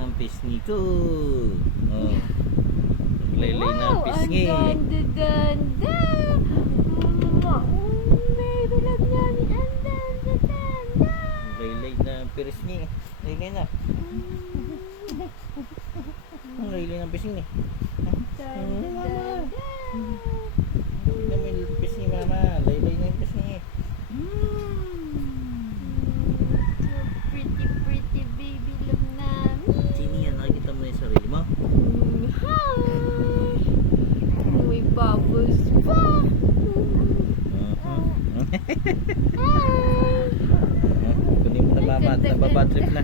ang pisngi ko. Oh. Naglaylay na ang pisngi. Ang ganda. Baby, love namin. Ang ganda. Naglaylay na ang pisngi. Laylay na. Ang laylay na ang pisngi. Tignan mo yung pisngi, mama. Laylay na yung pisngi. Pretty baby, love namin. Sino yan? Nakikita mo na yung sarili mo? Hi! May bubbles pa. Hi! Kunin mo na mama at nababatrip na.